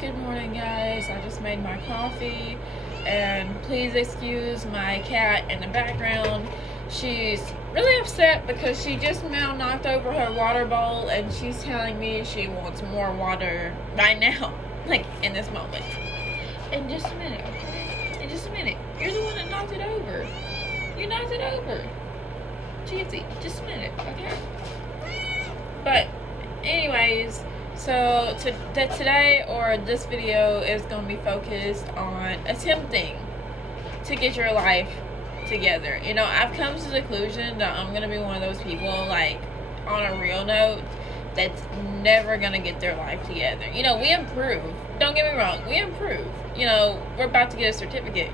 Good morning, guys. I just made my coffee, and please excuse my cat in the background. She's really upset because she just now knocked over her water bowl, and she's telling me she wants more water right now, like in this moment. In just a minute, okay? In just a minute. You're the one that knocked it over. You knocked it over. Cheesy, just a minute, okay? But, anyways, so today or this video is going to be focused on attempting to get your life together. You know, I've come to the conclusion that I'm going to be one of those people, like, on a real note, that's never going to get their life together. You know, we improve. Don't get me wrong. We improve. You know, we're about to get a certificate,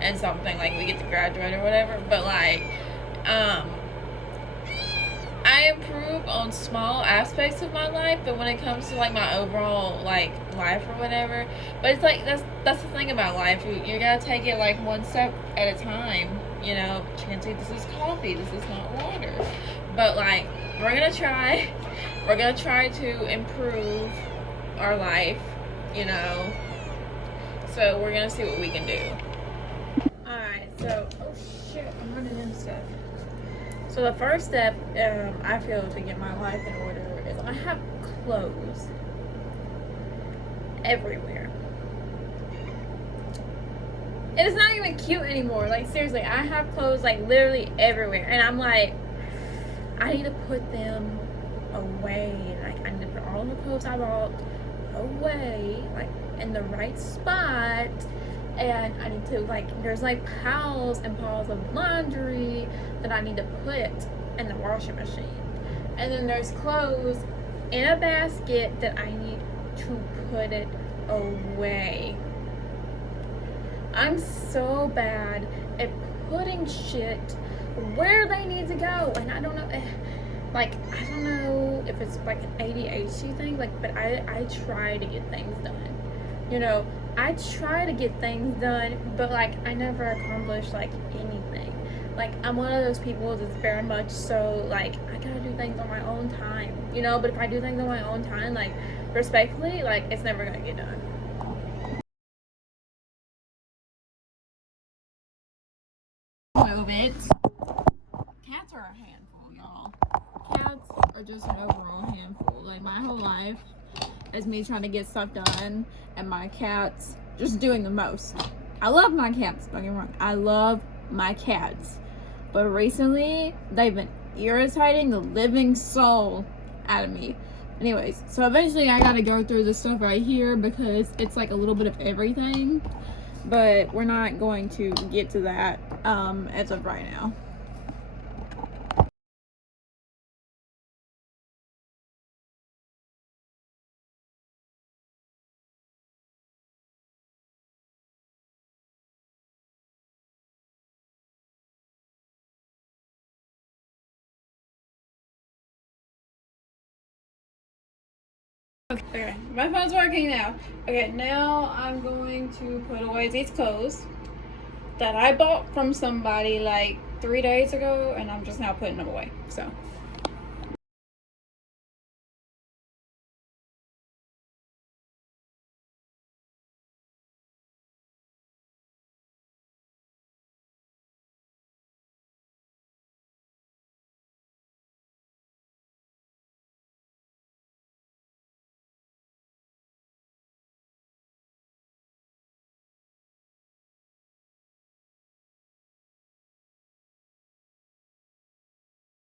and something, like, we get to graduate or whatever. But, like, I improve on small aspects of my life, but when it comes to like my overall like life or whatever, but it's like that's the thing about life. You gotta take it like one step at a time. You know, Chancey, this is coffee. This is not water. But like we're gonna try to improve our life. You know, so we're gonna see what we can do. All right. So oh shit, I'm running into stuff. So the first step, I feel, to get my life in order is I have clothes everywhere. And it's not even cute anymore. Like, seriously, I have clothes, like, literally everywhere. And I'm like, I need to put them away. Like, I need to put all the clothes I bought away, like, in the right spot. And I need to, like, there's like piles and piles of laundry that I need to put in the washing machine. And then there's clothes in a basket that I need to put it away. I'm so bad at putting shit where they need to go. And I don't know, I don't know if it's like an ADHD thing, like, but I try to get things done. You know, I try to get things done, but like I never accomplish like anything. Like I'm one of those people that's very much so like I gotta do things on my own time, you know. But if I do things on my own time, like respectfully, like it's never gonna get done. Move it. Cats are a handful, y'all. Cats are just an overall handful. Like my whole life is me trying to get stuff done, and my cats just doing the most. I love my cats, don't get me wrong. I love my cats. But recently, they've been irritating the living soul out of me. Anyways, so eventually I gotta go through this stuff right here because it's like a little bit of everything. But we're not going to get to that as of right now. Okay, my phone's working now. Okay, now I'm going to put away these clothes that I bought from somebody like 3 days ago, and I'm just now putting them away. So.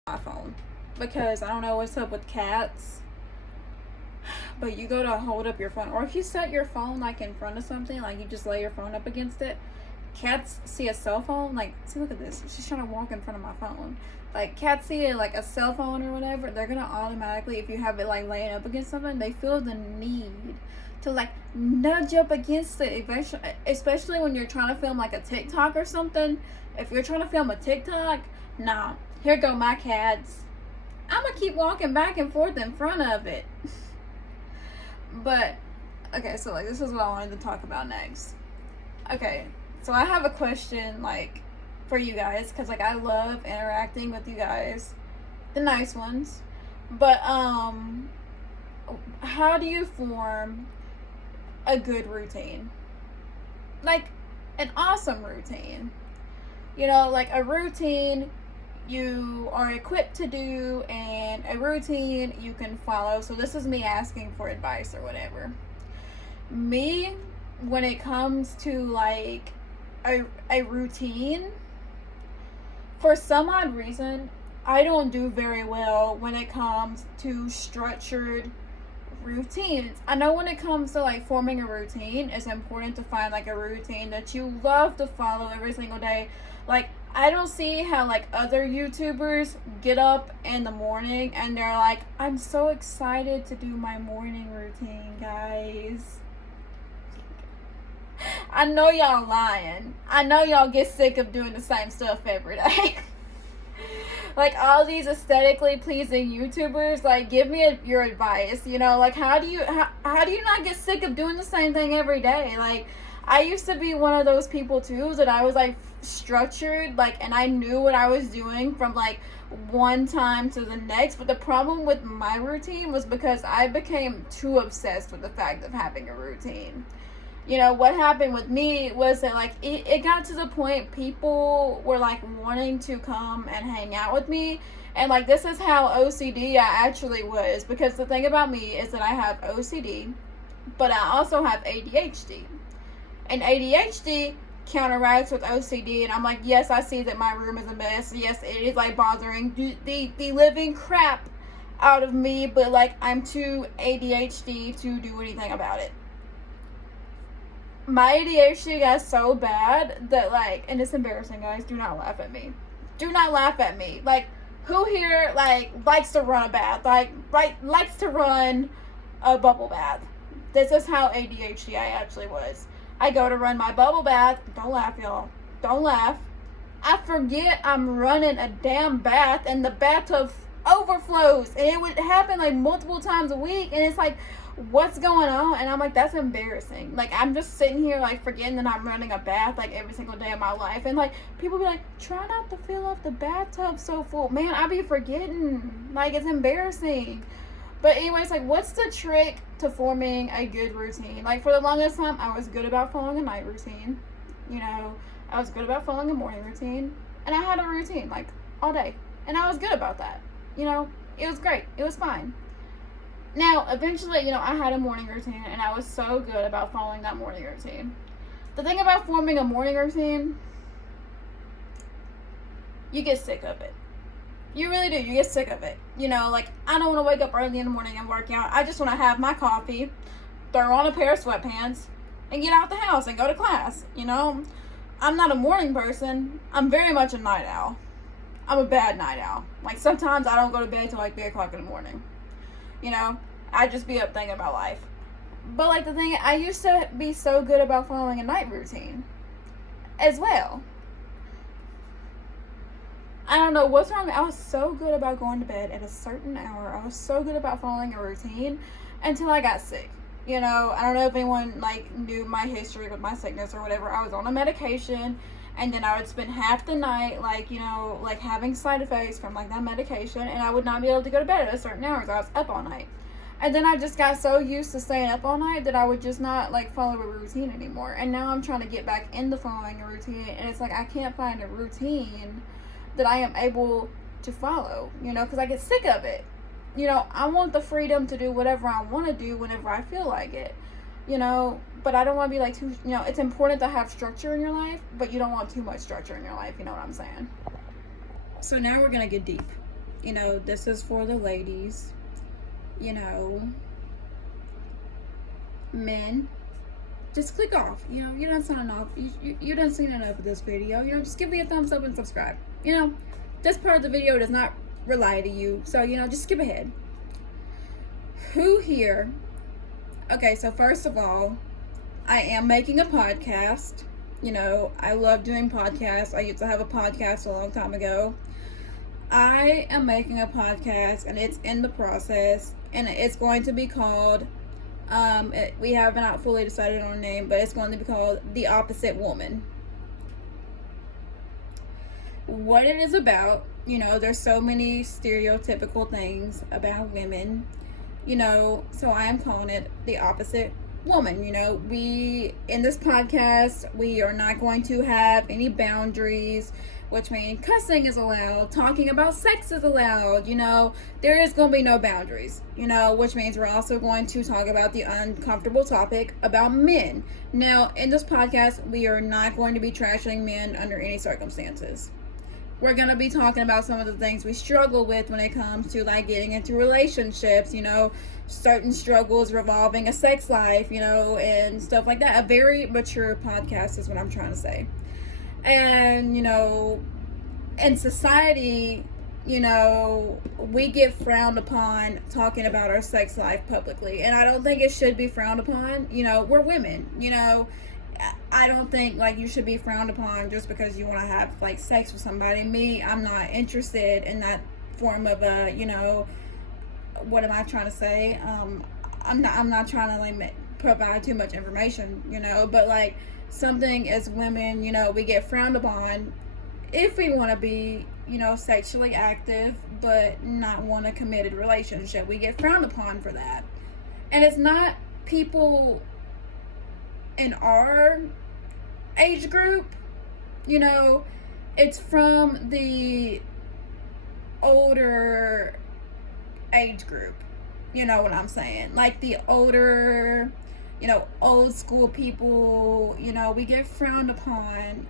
My phone because I don't know what's up with cats, but you go to hold up your phone, or if you set your phone like in front of something, like you just lay your phone up against it, cats see a cell phone, like, see, look at this, she's trying to walk in front of my phone. Like cats see it like a cell phone or whatever, they're gonna automatically, if you have it like laying up against something, they feel the need to like nudge up against it, especially when you're trying to film like a TikTok or something. If you're trying to film a TikTok, nah, here go my cats. I'm gonna keep walking back and forth in front of it. But okay, so like this is what I wanted to talk about next. Okay, so I have a question like for you guys, because like I love interacting with you guys, the nice ones. But how do you form a good routine? Like an awesome routine. You know, like a routine you are equipped to do and a routine you can follow. So this is me asking for advice or whatever. Me, when it comes to like a routine, for some odd reason, I don't do very well when it comes to structured routines. I know when it comes to like forming a routine, it's important to find like a routine that you love to follow every single day. Like, I don't see how like other YouTubers get up in the morning and they're like, I'm so excited to do my morning routine, guys. I know y'all lying. I know y'all get sick of doing the same stuff every day. Like all these aesthetically pleasing YouTubers, like give me your advice. You know, like how do you not get sick of doing the same thing every day? Like I used to be one of those people too that I was like structured, like, and I knew what I was doing from like one time to the next. But the problem with my routine was because I became too obsessed with the fact of having a routine. You know, what happened with me was that like it got to the point people were like wanting to come and hang out with me, and like this is how OCD I actually was, because the thing about me is that I have OCD, but I also have ADHD, and ADHD counteracts with OCD. And I'm like, yes, I see that my room is a mess, yes, it is like bothering the living crap out of me, but like I'm too ADHD to do anything about it. My ADHD got so bad that like, and it's embarrassing, guys, do not laugh at me. Do not laugh at me. Like, who here like likes to run a bath? Like, right, likes to run a bubble bath? This is how ADHD I actually was. I go to run my bubble bath. Don't laugh, y'all. Don't laugh. I forget I'm running a damn bath and the bathtub overflows, and it would happen like multiple times a week, and it's like, what's going on? And I'm like, that's embarrassing. Like, I'm just sitting here like forgetting that I'm running a bath like every single day of my life, and like people be like, try not to fill up the bathtub so full. Man, I be forgetting. Like, it's embarrassing. But anyways, like, what's the trick to forming a good routine? Like, for the longest time I was good about following a night routine, you know, I was good about following a morning routine, and I had a routine like all day, and I was good about that. You know, it was great, it was fine. Now, eventually, you know, I had a morning routine, and I was so good about following that morning routine. The thing about forming a morning routine, you get sick of it. You really do. You get sick of it. You know, like, I don't want to wake up early in the morning and work out. I just want to have my coffee, throw on a pair of sweatpants, and get out the house and go to class. You know, I'm not a morning person. I'm very much a night owl. I'm a bad night owl. Like, sometimes I don't go to bed till like 3 o'clock in the morning. You know, I just be up thinking about life. But like the thing, I used to be so good about following a night routine as well. I don't know what's wrong. I was so good about going to bed at a certain hour. I was so good about following a routine until I got sick. You know, I don't know if anyone like knew my history with my sickness or whatever. I was on a medication, and then I would spend half the night like, you know, like having side effects from like that medication, and I would not be able to go to bed at a certain hour. I was up all night. And then I just got so used to staying up all night that I would just not like follow a routine anymore. And now I'm trying to get back into following a routine, and it's like I can't find a routine that I am able to follow, you know, because I get sick of it. You know, I want the freedom to do whatever I want to do whenever I feel like it, you know, but I don't want to be like too, you know, it's important to have structure in your life, but you don't want too much structure in your life, you know what I'm saying? So now we're going to get deep. You know, this is for the ladies, you know, men, just click off. You know, you done signing off. You done seen enough of this video. You know, just give me a thumbs up and subscribe. You know, this part of the video does not rely to you, so you know, just skip ahead. Who here? Okay, so first of all, I am making a podcast. You know, I love doing podcasts. I used to have a podcast a long time ago. I am making a podcast, and it's in the process, and it's going to be called we haven't not fully decided on a name, but it's going to be called The Opposite Woman. What it is about, you know, there's so many stereotypical things about women So I am calling it the opposite woman. We, in this podcast, we are not going to have any boundaries, which means cussing is allowed, talking about sex is allowed. There is going to be no boundaries, which means we're also going to talk about the uncomfortable topic about men. Now, in this podcast, we are not going to be trashing men under any circumstances. We're going to be talking about some of the things we struggle with when it comes to like getting into relationships, certain struggles revolving a sex life, and stuff like that. A very mature podcast is what I'm trying to say. And, in society, we get frowned upon talking about our sex life publicly. And I don't think it should be frowned upon. We're women, I don't think like you should be frowned upon just because you want to have like sex with somebody. I'm not interested in that form of what am I trying to say? I'm not trying to like provide too much information, but like something as women, we get frowned upon if we want to be, sexually active but not want a committed relationship. We get frowned upon for that. And it's not people in our age group, it's from the older age group. You know what I'm saying? Like the older, old school people, we get frowned upon,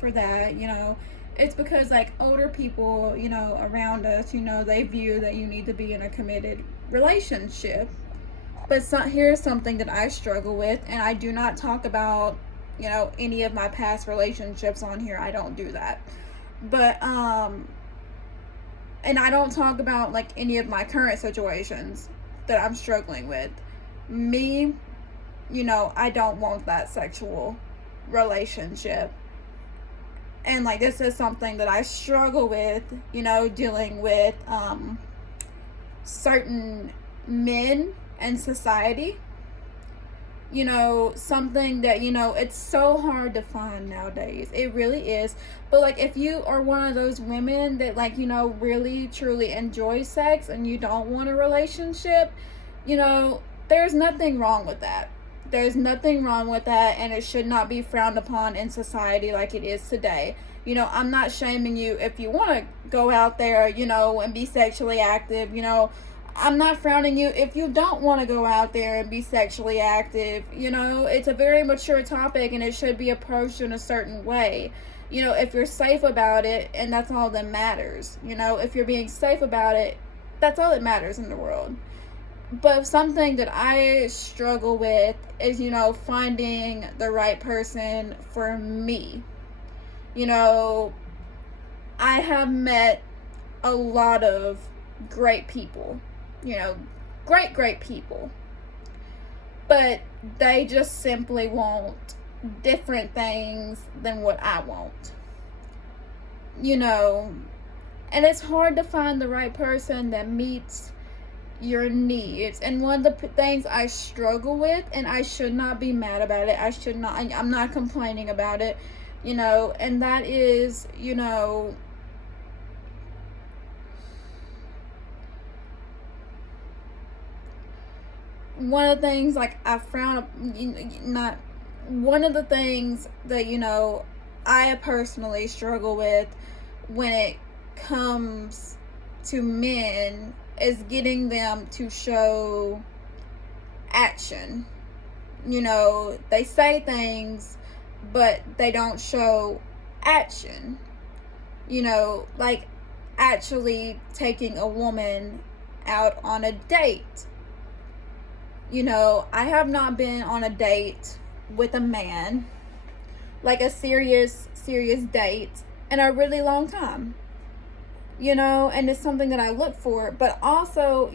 for that, It's because like older people, around us, they view that you need to be in a committed relationship. But here's something that I struggle with, and I do not talk about, any of my past relationships on here. I don't do that. But, and I don't talk about, like, any of my current situations that I'm struggling with. Me, I don't want that sexual relationship. And, like, this is something that I struggle with, dealing with, certain men and society, something that, it's so hard to find nowadays. It really is. But like, if you are one of those women that like, really truly enjoy sex and you don't want a relationship, there's nothing wrong with that. There's nothing wrong with that, and it should not be frowned upon in society like it is today. I'm not shaming you if you want to go out there, and be sexually active, I'm not frowning you if you don't want to go out there and be sexually active. It's a very mature topic and it should be approached in a certain way. If you're safe about it, and that's all that matters. If you're being safe about it, that's all that matters in the world. But something that I struggle with is, finding the right person for me. I have met a lot of great people. Great people. But they just simply want different things than what I want. And it's hard to find the right person that meets your needs. And one of the things I struggle with, and I should not be mad about it, I'm not complaining about it, and that is, one of the things like I frown, not one of the things that I personally struggle with when it comes to men is getting them to show action. They say things but they don't show action. Like actually taking a woman out on a date. I have not been on a date with a man, like a serious date, in a really long time. And it's something that I look for. But also,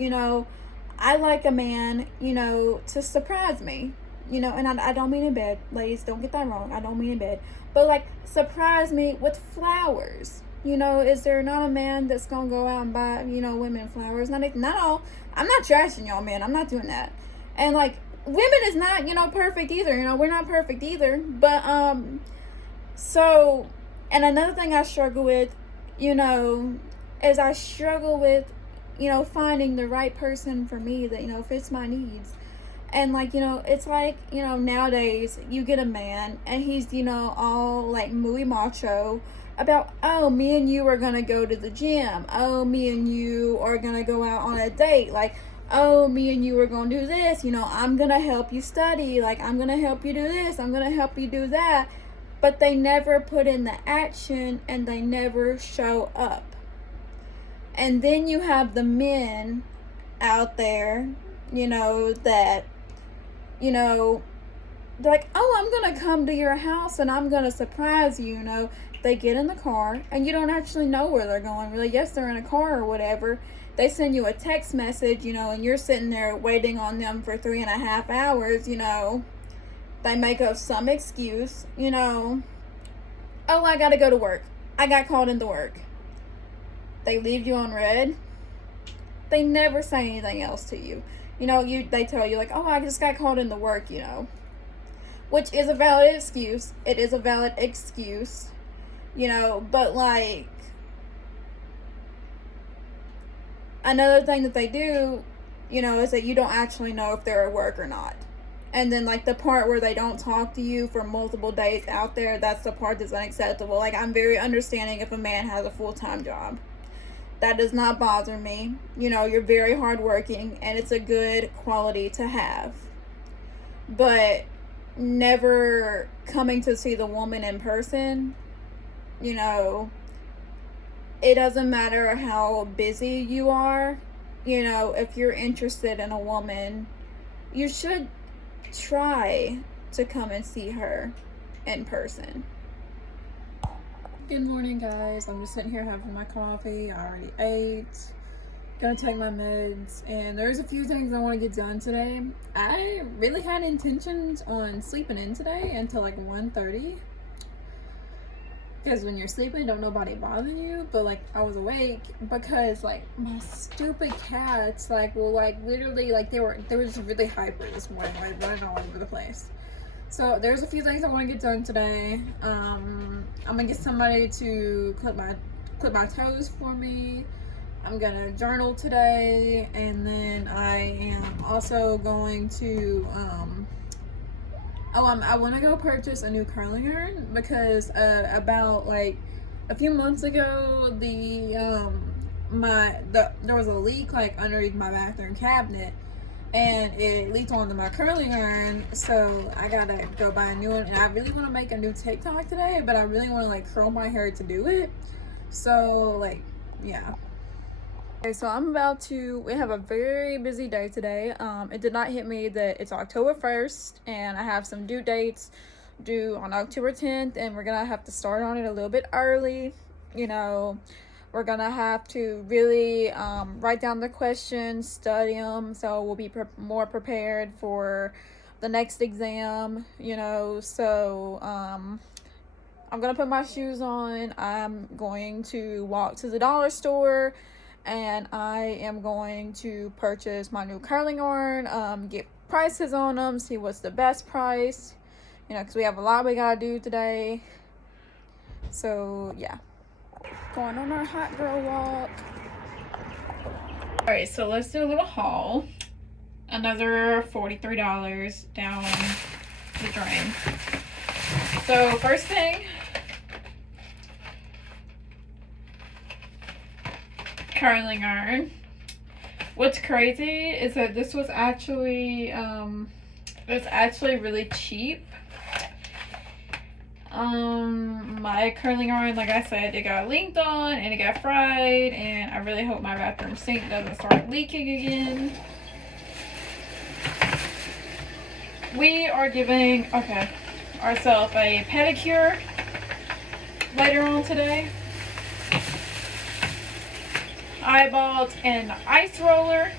I like a man, to surprise me. And I don't mean in bed. Ladies, don't get that wrong. I don't mean in bed. But, like, surprise me with flowers. Is there not a man that's going to go out and buy, women flowers? Not all. I'm not trashing y'all, man. I'm not doing that. And, like, women is not, perfect either. We're not perfect either. But, so, and another thing I struggle with, is I struggle with you know, finding the right person for me that, you know, fits my needs. And like, you know, it's like, you know, nowadays you get a man and he's, you know, all like muy macho about, oh, me and you are gonna go to the gym, oh, me and you are gonna go out on a date, like, oh, me and you are gonna do this, you know, I'm gonna help you study, like, I'm gonna help you do this, I'm gonna help you do that. But they never put in the action and they never show up. And then you have the men out there, you know, that, you know, they're like, oh, I'm gonna come to your house and I'm gonna surprise you, you know. They get in the car and you don't actually know where they're going, really. Yes, they're in a car or whatever. They send you a text message, you know, and you're sitting there waiting on them for 3.5 hours, you know. They make up some excuse, you know. Oh, I gotta go to work. I got called into work. They leave you on red. They never say anything else to you. You know, they tell you like, oh, I just got called into work, you know. Which is a valid excuse. It is a valid excuse. You know, but like, another thing that they do, you know, is that you don't actually know if they're at work or not. And then like the part where they don't talk to you for multiple days out there, that's the part that's unacceptable. Like, I'm very understanding if a man has a full-time job. That does not bother me. You know, you're very hardworking and it's a good quality to have. But never coming to see the woman in person, you know, it doesn't matter how busy you are. You know, if you're interested in a woman, you should try to come and see her in person. Good morning, guys. I'm just sitting here having my coffee. I already ate. Gonna take my meds, and there's a few things I want to get done today. I really had intentions on sleeping in today until like 1:30, because when you're sleeping, don't nobody bother you. But like, I was awake because like my stupid cats like will like literally like they were just really hyper this morning, like running all over the place. So there's a few things I want to get done today. I'm gonna get somebody to clip my toes for me. I'm gonna journal today, and then I am also going to I want to go purchase a new curling iron, because about like a few months ago there was a leak like underneath my bathroom cabinet, and it leaked onto my curling iron, so I gotta go buy a new one. And I really want to make a new TikTok today, but I really want to like curl my hair to do it. So like, yeah. Okay, so we have a very busy day today. It did not hit me that it's October 1st, and I have some due dates due on October 10th, and we're gonna have to start on it a little bit early. You know, we're gonna have to really write down the questions, study them, so we'll be more prepared for the next exam, you know. So I'm gonna put my shoes on. I'm going to walk to the dollar store, and I am going to purchase my new curling iron, get prices on them, see what's the best price, you know, because we have a lot we gotta do today. So yeah, going on our hot girl walk. All right, so let's do a little haul. Another $43 down the drain. So first thing, curling iron. What's crazy is that this was actually really cheap. My curling iron, like I said, it got leaked on and it got fried, and I really hope my bathroom sink doesn't start leaking again. We are giving ourselves a pedicure later on today. I bought an ice roller.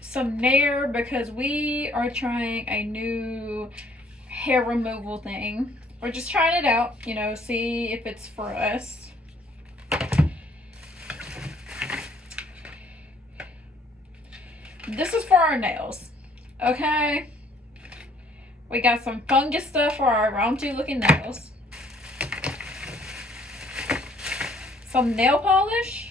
Some nair, because we are trying a new hair removal thing. We're just trying it out, you know, see if it's for us. This is for our nails, okay? We got some fungus stuff for our raunchy looking nails. Some nail polish.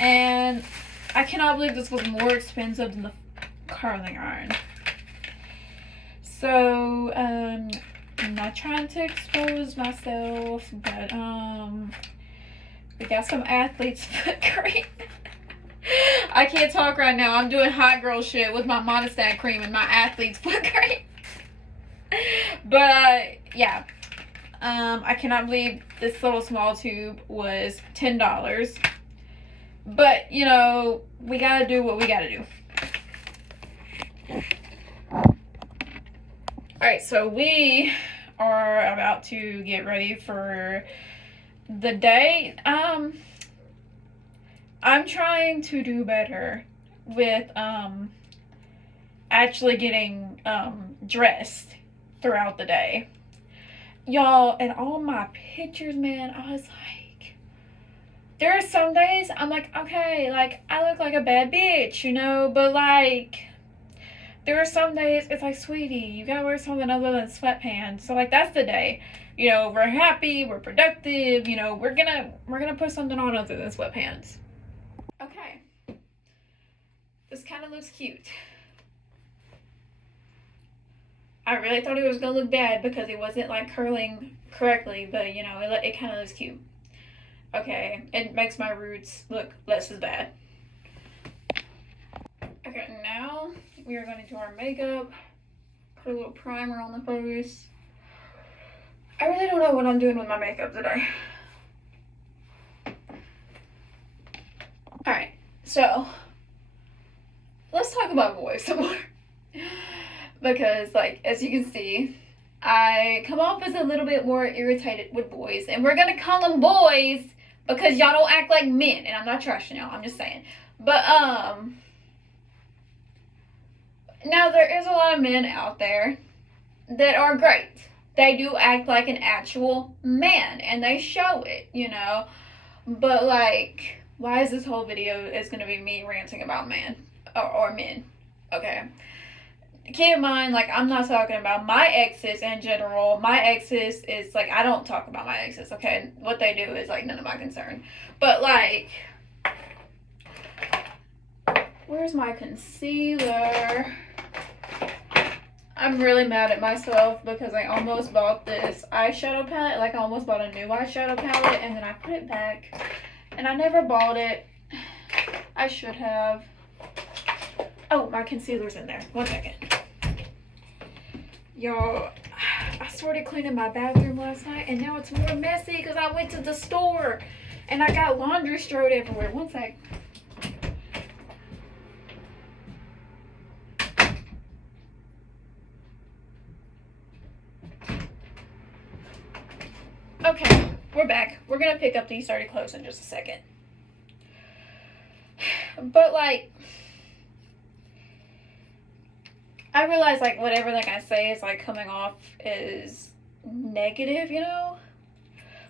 And I cannot believe this was more expensive than the curling iron. So, I'm not trying to expose myself, but, we got some athlete's foot cream. I can't talk right now. I'm doing hot girl shit with my Monistat cream and my athlete's foot cream. But, yeah. I cannot believe this little small tube was $10. But, you know, we gotta do what we gotta do. Alright, so we are about to get ready for the day. I'm trying to do better with actually getting dressed throughout the day. Y'all, in all my pictures, man, I was like, there are some days I'm like, okay, like, I look like a bad bitch, you know, but like, there are some days it's like, sweetie, you gotta wear something other than sweatpants. So like, that's the day, you know, we're happy, we're productive, you know, we're gonna put something on other than sweatpants. Okay, this kind of looks cute. I really thought it was gonna look bad because it wasn't like curling correctly, but you know, it kind of looks cute. Okay, it makes my roots look less as bad. Okay, now we are going to do our makeup. Put a little primer on the face. I really don't know what I'm doing with my makeup today. Alright, so let's talk about boys some more. Because, like, as you can see, I come off as a little bit more irritated with boys. And we're going to call them boys because y'all don't act like men. And I'm not trashing y'all, I'm just saying. But, now there is a lot of men out there that are great. They do act like an actual man. And they show it, you know. But, like, why is this whole video is going to be me ranting about men? Or men. Okay. Keep in mind, like, I'm not talking about my exes in general. My exes is, like, I don't talk about my exes, okay? What they do is, like, none of my concern. But, like, where's my concealer? I'm really mad at myself because I almost bought this eyeshadow palette. Like, I almost bought a new eyeshadow palette, and then I put it back. And I never bought it. I should have. Oh, my concealer's in there. 1 second. Y'all, I started cleaning my bathroom last night, and now it's more messy because I went to the store, and I got laundry strode everywhere. 1 sec. Okay, we're back. We're going to pick up these dirty clothes in just a second. But, like, I realize, like, what everything I say is, like, coming off is negative, you know?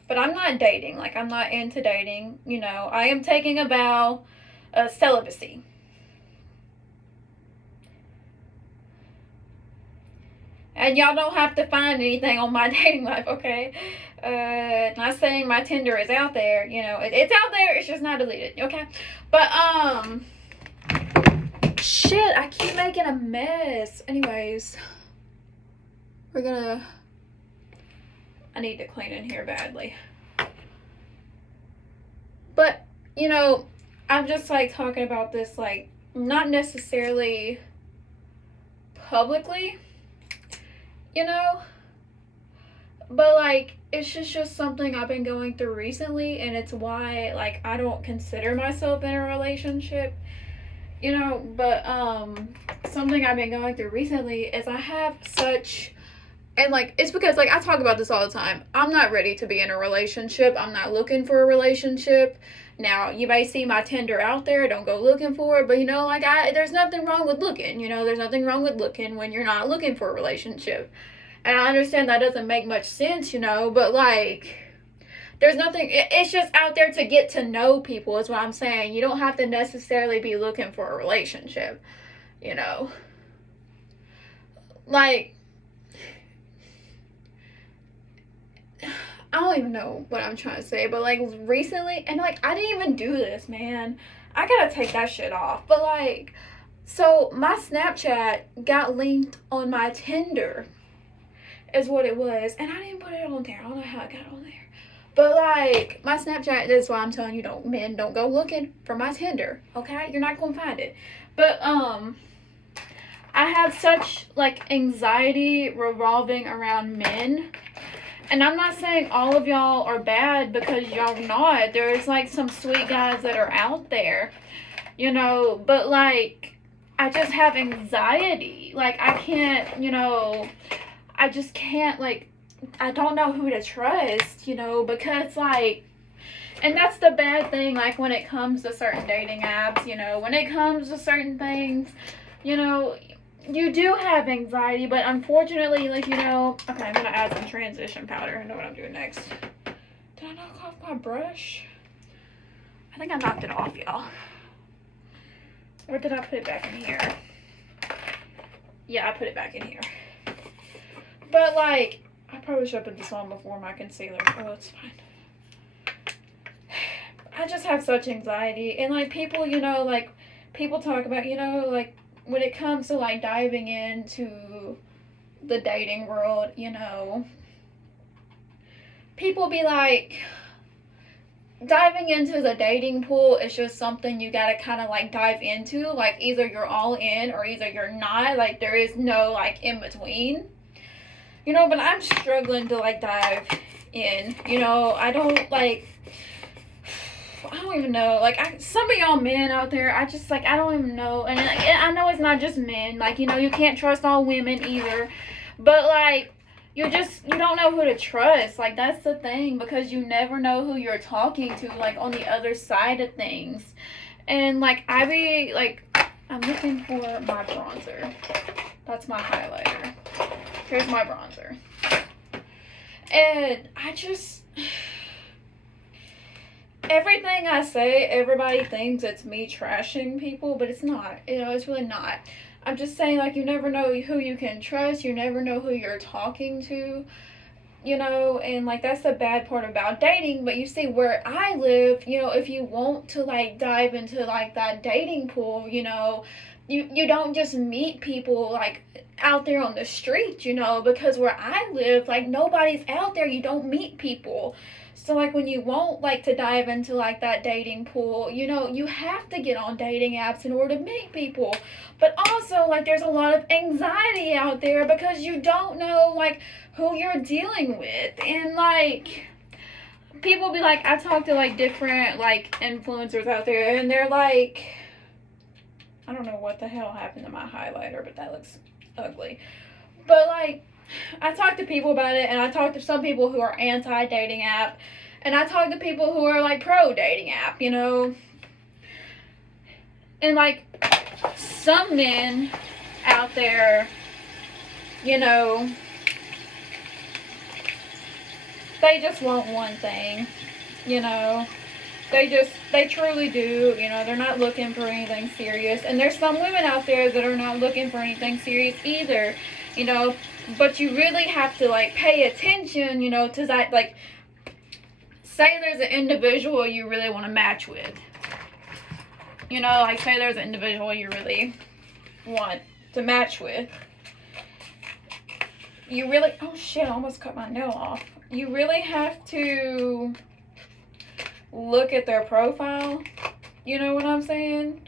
But I'm not dating. Like, I'm not into dating, you know? I am taking a vow of celibacy. And y'all don't have to find anything on my dating life, okay? Not saying my Tinder is out there, you know? It's out there, it's just not deleted, okay? But, shit, I keep making a mess. Anyways, I need to clean in here badly. But, you know, I'm just, like, talking about this, like, not necessarily publicly, you know? But, like, it's just something I've been going through recently, and it's why, like, I don't consider myself in a relationship. You know, but, something I've been going through recently is I have such, and, like, it's because, like, I talk about this all the time. I'm not ready to be in a relationship. I'm not looking for a relationship. Now, you may see my Tinder out there. Don't go looking for it. But, you know, like, there's nothing wrong with looking. You know, there's nothing wrong with looking when you're not looking for a relationship. And I understand that doesn't make much sense, you know, but, like, There's nothing, it's just out there to get to know people is what I'm saying. You don't have to necessarily be looking for a relationship, you know. Like, I don't even know what I'm trying to say, but like recently, and like I didn't even do this, man. I gotta take that shit off. But like, so my Snapchat got linked on my Tinder, is what it was, and I didn't put it on there. I don't know how it got on there. But like my Snapchat, that's why I'm telling you, men don't go looking for my Tinder, okay? You're not gonna find it. But I have such like anxiety revolving around men. And I'm not saying all of y'all are bad, because y'all not. There's like some sweet guys that are out there, you know, but like I just have anxiety. Like I can't, you know, I just can't, like, I don't know who to trust, you know, because like, and that's the bad thing, like when it comes to certain dating apps, you know, when it comes to certain things, you know, you do have anxiety, but unfortunately, like, you know, okay, I'm gonna add some transition powder. I know what I'm doing next. Did I knock off my brush? I think I knocked it off, y'all. Or did I put it back in here? Yeah, I put it back in here. But like, I probably should have put this on before my concealer. Oh, it's fine. I just have such anxiety. And like people, you know, like people talk about, you know, like when it comes to like diving into the dating world, you know, people be like, diving into the dating pool is just something you gotta kind of like dive into. Like either you're all in or either you're not. Like there is no like in between. You know, but I'm struggling to like dive in. You know, I don't even know. Like some of y'all men out there, I just like, I don't even know. And I know it's not just men. Like, you know, you can't trust all women either. But like, you don't know who to trust. Like that's the thing, because you never know who you're talking to, like on the other side of things. And like I be like, I'm looking for my bronzer. That's my highlighter. Here's my bronzer. And I just, everything I say, everybody thinks it's me trashing people, but it's not. You know, it's really not. I'm just saying, like, you never know who you can trust. You never know who you're talking to, you know, and like that's the bad part about dating. But you see, where I live, you know, if you want to like dive into like that dating pool, you know, you don't just meet people like out there on the street, you know, because where I live, like nobody's out there. You don't meet people. So like when you want like to dive into like that dating pool, you know, you have to get on dating apps in order to meet people. But also like there's a lot of anxiety out there because you don't know like who you're dealing with. And like people be like, I talk to like different like influencers out there, and they're like, I don't know what the hell happened to my highlighter, but that looks ugly. But like, I talk to people about it, and I talk to some people who are anti-dating app, and I talk to people who are like pro-dating app, you know. And like, some men out there, you know, they just want one thing, you know. They truly do, you know, they're not looking for anything serious. And there's some women out there that are not looking for anything serious either, you know. But you really have to, like, pay attention, you know, to that, like, say there's an individual you really want to match with. You know, like, say there's an individual you really want to match with. You really, oh shit, I almost cut my nail off. You really have to look at their profile, you know what I'm saying?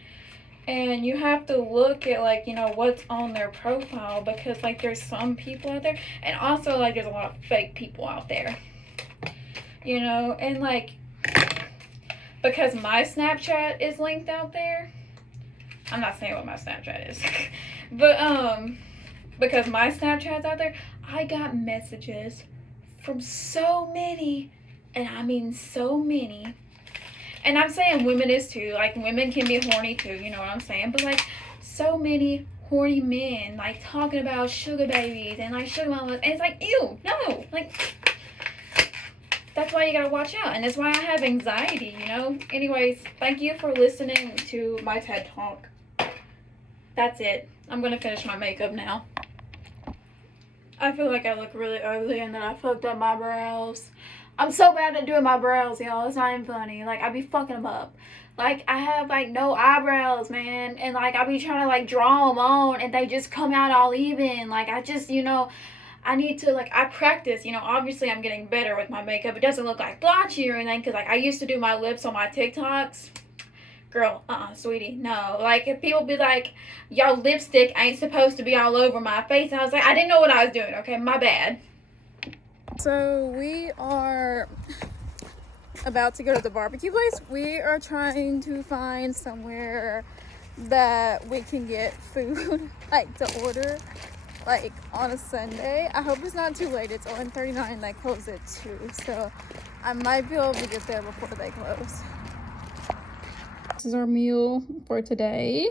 And you have to look at like, you know, what's on their profile, because like there's some people out there, and also like there's a lot of fake people out there, you know. And like, because my Snapchat is linked out there, I'm not saying what my Snapchat is, but because my Snapchat's out there, I got messages from so many, and I mean so many. And I'm saying women is too. Like, women can be horny too, you know what I'm saying? But, like, so many horny men, like, talking about sugar babies and, like, sugar mamas. And it's like, ew, no. Like, that's why you gotta watch out, and that's why I have anxiety, you know. Anyways, thank you for listening to my TED Talk. That's it. I'm gonna finish my makeup now. I feel like I look really ugly and then I fucked up my brows. I'm so bad at doing my brows, y'all. It's not even funny. Like, I be fucking them up. Like, I have, like, no eyebrows, man. And, like, I be trying to, like, draw them on and they just come out all even. Like, I just, you know, I need to, like, I practice. You know, obviously I'm getting better with my makeup. It doesn't look, like, blotchy or anything. Because, like, I used to do my lips on my TikToks. Girl, sweetie, no. Like, if people be like, y'all lipstick ain't supposed to be all over my face. And I was like, I didn't know what I was doing, okay? My bad. So, we are about to go to the barbecue place. We are trying to find somewhere that we can get food, like, to order, like, on a Sunday. I hope it's not too late. It's 11:39 and they close at 2. So, I might be able to get there before they close. This is our meal for today.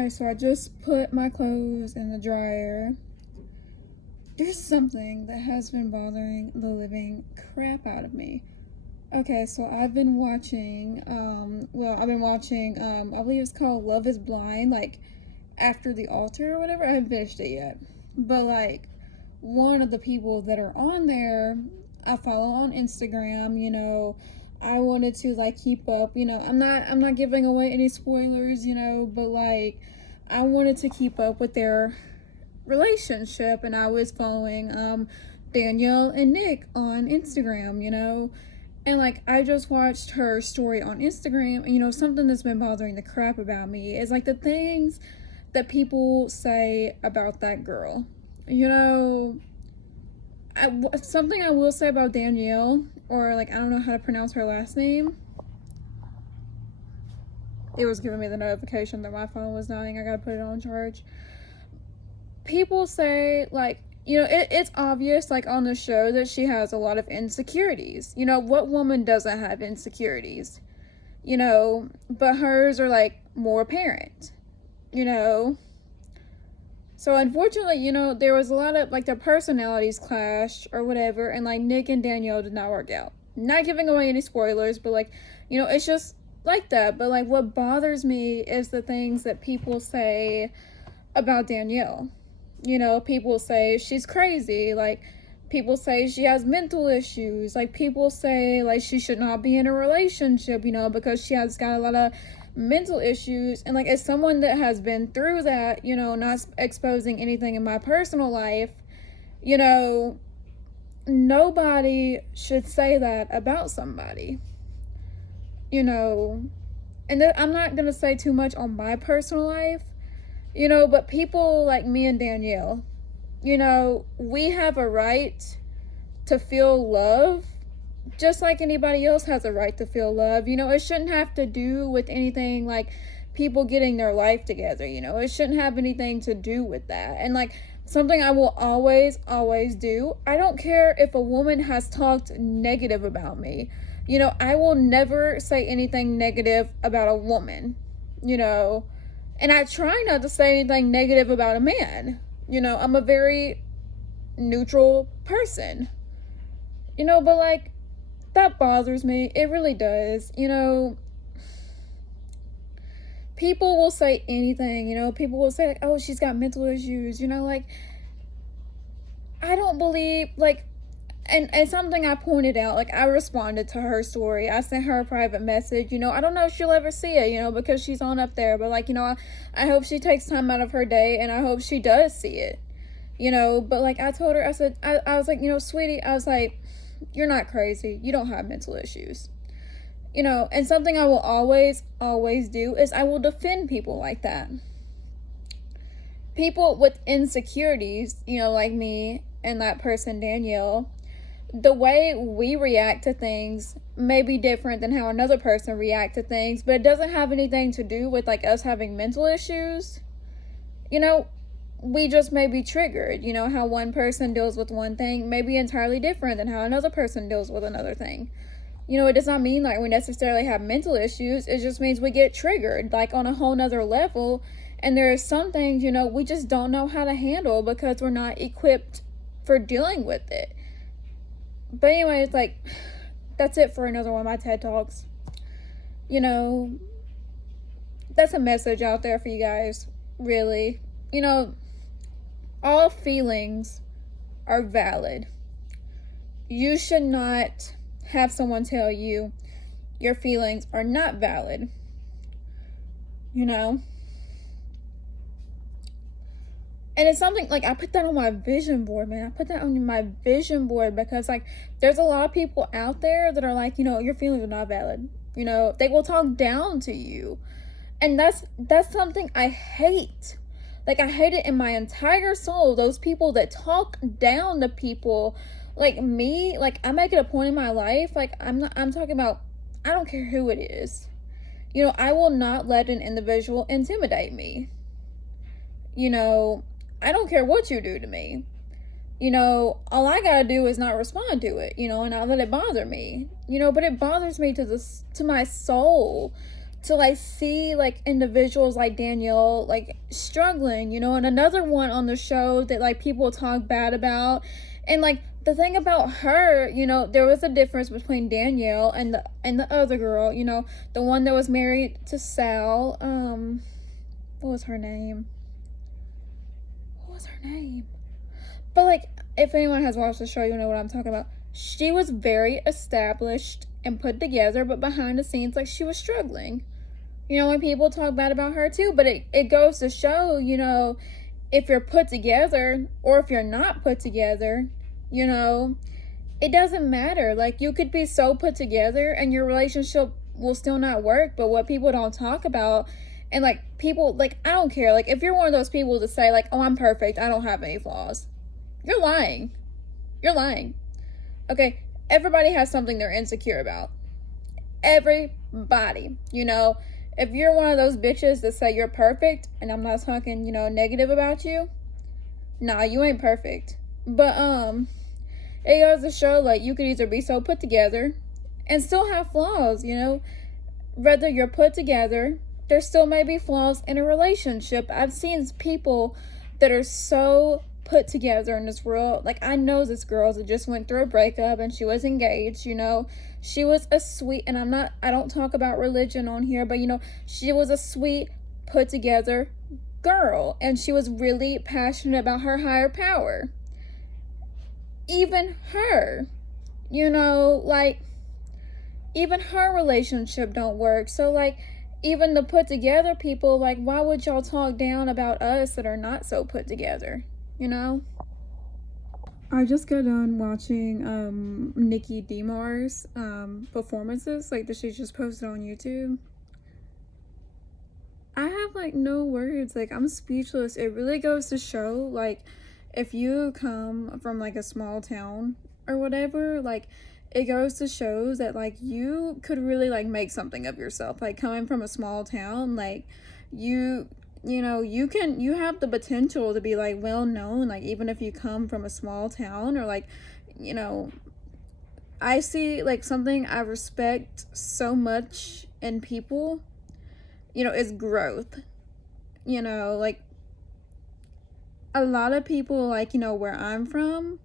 Alright, so I just put my clothes in the dryer. There's something that has been bothering the living crap out of me. Okay, so I've been watching, I believe it's called Love is Blind, like, After the Altar or whatever. I haven't finished it yet. But, like, one of the people that are on there, I follow on Instagram, you know. I wanted to, like, keep up, you know, I'm not giving away any spoilers, you know, but, like, I wanted to keep up with their relationship, and I was following, Danielle and Nick on Instagram, you know, and, like, I just watched her story on Instagram, and, you know, something that's been bothering the crap about me is, like, the things that people say about that girl, you know. Something I will say about Danielle, or, like, I don't know how to pronounce her last name. It was giving me the notification that my phone was dying. I gotta put it on charge. People say, like, you know, it's obvious, like, on the show that she has a lot of insecurities. You know, what woman doesn't have insecurities? You know, but hers are, like, more apparent. You know? So, unfortunately, you know, there was a lot of, like, their personalities clashed or whatever, and, like, Nick and Danielle did not work out. Not giving away any spoilers, but, like, you know, it's just like that. But, like, what bothers me is the things that people say about Danielle. You know, people say she's crazy. Like, people say she has mental issues. Like, people say, like, she should not be in a relationship, you know, because she has got a lot of mental issues. And, like, as someone that has been through that, you know, not exposing anything in my personal life, you know, nobody should say that about somebody, you know. And I'm not gonna say too much on my personal life, you know, but people like me and Danielle, you know, we have a right to feel love just like anybody else has a right to feel love. You know, it shouldn't have to do with anything like people getting their life together, you know. It shouldn't have anything to do with that. And, like, something I will always do, I don't care if a woman has talked negative about me. You know, I will never say anything negative about a woman, you know. And I try not to say anything negative about a man. You know, I'm a very neutral person. You know, but, like, that bothers me. It really does. You know, people will say anything, you know. People will say, like, oh, she's got mental issues, you know, like, I don't believe, like, and something I pointed out, like, I responded to her story. I sent her a private message, you know. I don't know if she'll ever see it, you know, because she's on up there, but, like, you know, I hope she takes time out of her day, and I hope she does see it, you know. But, like, I told her, I said, I was like, you know, sweetie, I was like, you're not crazy. You don't have mental issues. You know, and something I will always do is I will defend people like that. People with insecurities, you know, like me and that person, Danielle, the way we react to things may be different than how another person react to things, but it doesn't have anything to do with, like, us having mental issues. You know, we just may be triggered. You know, how one person deals with one thing may be entirely different than how another person deals with another thing. You know, it does not mean like we necessarily have mental issues. It just means we get triggered, like, on a whole nother level. And there are some things, you know, we just don't know how to handle because we're not equipped for dealing with it. But anyways, like, that's it for another one of my TED Talks. You know, that's a message out there for you guys, really. You know, all feelings are valid. You should not have someone tell you your feelings are not valid. You know? And it's something, like, I put that on my vision board, man. I put that on my vision board because, like, there's a lot of people out there that are like, you know, your feelings are not valid. You know, they will talk down to you. And that's something I hate. Like, I hate it in my entire soul. Those people that talk down to people like me. Like, I make it a point in my life. Like, I'm talking about, I don't care who it is. You know, I will not let an individual intimidate me. You know, I don't care what you do to me. You know, all I gotta do is not respond to it, you know, and not let it bother me. You know, but it bothers me to my soul to, like, see, like, individuals like Danielle, like, struggling, you know. And another one on the show that, like, people talk bad about. And, like, the thing about her, you know, there was a difference between Danielle and the other girl, you know, the one that was married to Sal. What was her name? But, like, if anyone has watched the show, you know what I'm talking about. She was very established and put together, but behind the scenes, like, she was struggling. You know, when people talk bad about her too, but it goes to show, you know, if you're put together or if you're not put together, you know, it doesn't matter. Like, you could be so put together and your relationship will still not work, but what people don't talk about, and, like, people, like, I don't care. Like, if you're one of those people to say, like, oh, I'm perfect, I don't have any flaws, you're lying. You're lying. Okay, everybody has something they're insecure about. Everybody, you know. If you're one of those bitches that say you're perfect, and I'm not talking, you know, negative about you, nah, you ain't perfect. But, it goes to show, like, you could either be so put together and still have flaws, you know. Whether you're put together, there still may be flaws in a relationship. I've seen people that are so put together in this world. Like, I know this girl that just went through a breakup and she was engaged, you know. She was a sweet, and I don't talk about religion on here, but, you know, she was a sweet, put together girl, and she was really passionate about her higher power. Even her, you know, like, even her relationship don't work. So, like, even the put together people, like, why would y'all talk down about us that are not so put together, you know? I just got done watching Nikki Demars performances, like, that she just posted on YouTube. I have, like, no words. Like, I'm speechless. It really goes to show, like, if you come from, like, a small town or whatever, like, it goes to show that, like, you could really, like, make something of yourself. Like, coming from a small town, like, you know, you have the potential to be, like, well known, like, even if you come from a small town, or, like, you know, I see, like, something I respect so much in people, you know, is growth. You know, like, a lot of people, like, you know, where I'm from,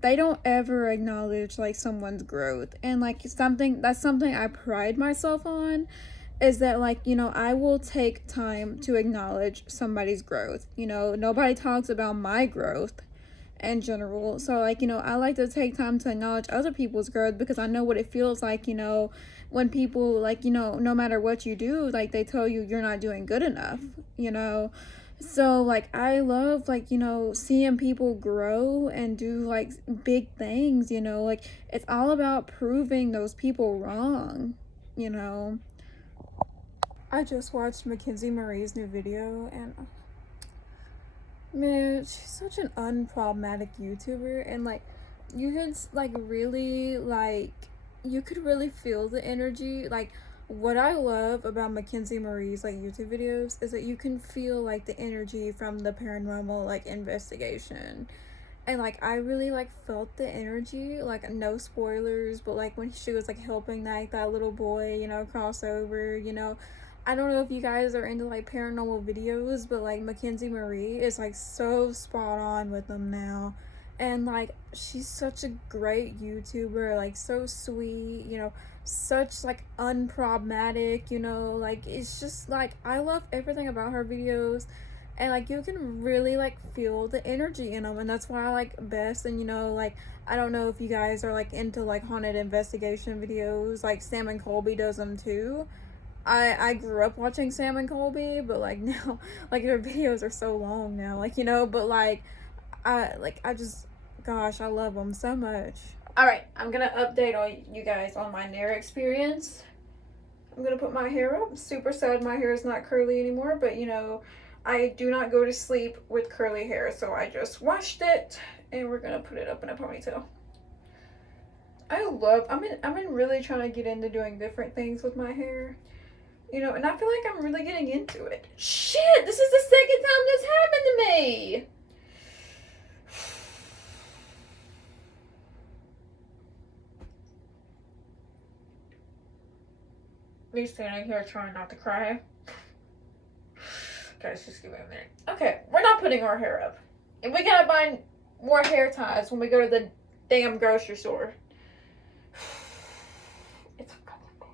they don't ever acknowledge, like, someone's growth. And, like, that's something I pride myself on, is that, like, you know, I will take time to acknowledge somebody's growth. You know, nobody talks about my growth in general. So, like, you know, I like to take time to acknowledge other people's growth, because I know what it feels like, you know, when people, like, you know, no matter what you do, like, they tell you you're not doing good enough, you know. So, like, I love, like, you know, seeing people grow and do, like, big things, you know. Like, it's all about proving those people wrong, you know. I just watched Mackenzie Marie's new video, and man, she's such an unproblematic YouTuber, and, like, you could, like, really, like, you could really feel the energy. Like, what I love about Mackenzie Marie's, like, YouTube videos is that you can feel, like, the energy from the paranormal, like, investigation. And, like, I really, like, felt the energy, like, no spoilers, but, like, when she was, like, helping, like, that little boy, you know, cross over, you know. I don't know if you guys are into, like, paranormal videos, but, like, Mackenzie Marie is, like, so spot on with them now. And like she's such a great YouTuber, like so sweet, you know, such like unproblematic, you know, like it's just like I love everything about her videos. And like you can really like feel the energy in them, and that's why I like best. And you know, like I don't know if you guys are like into like haunted investigation videos, like Sam and Colby does them too. I grew up watching Sam and Colby, but like now like their videos are so long now, like you know, but like I just, gosh, I love them so much. All right, I'm gonna update all you guys on my nair experience. I'm gonna put my hair up. Super sad my hair is not curly anymore, but you know, I do not go to sleep with curly hair, so I just washed it and we're gonna put it up in a ponytail. I'm in really trying to get into doing different things with my hair. You know, and I feel like I'm really getting into it. Shit, this is the second time this happened to me. Me standing here trying not to cry. Guys, just give me a minute. Okay, we're not putting our hair up. And we gotta buy more hair ties when we go to the damn grocery store. It's a bad day.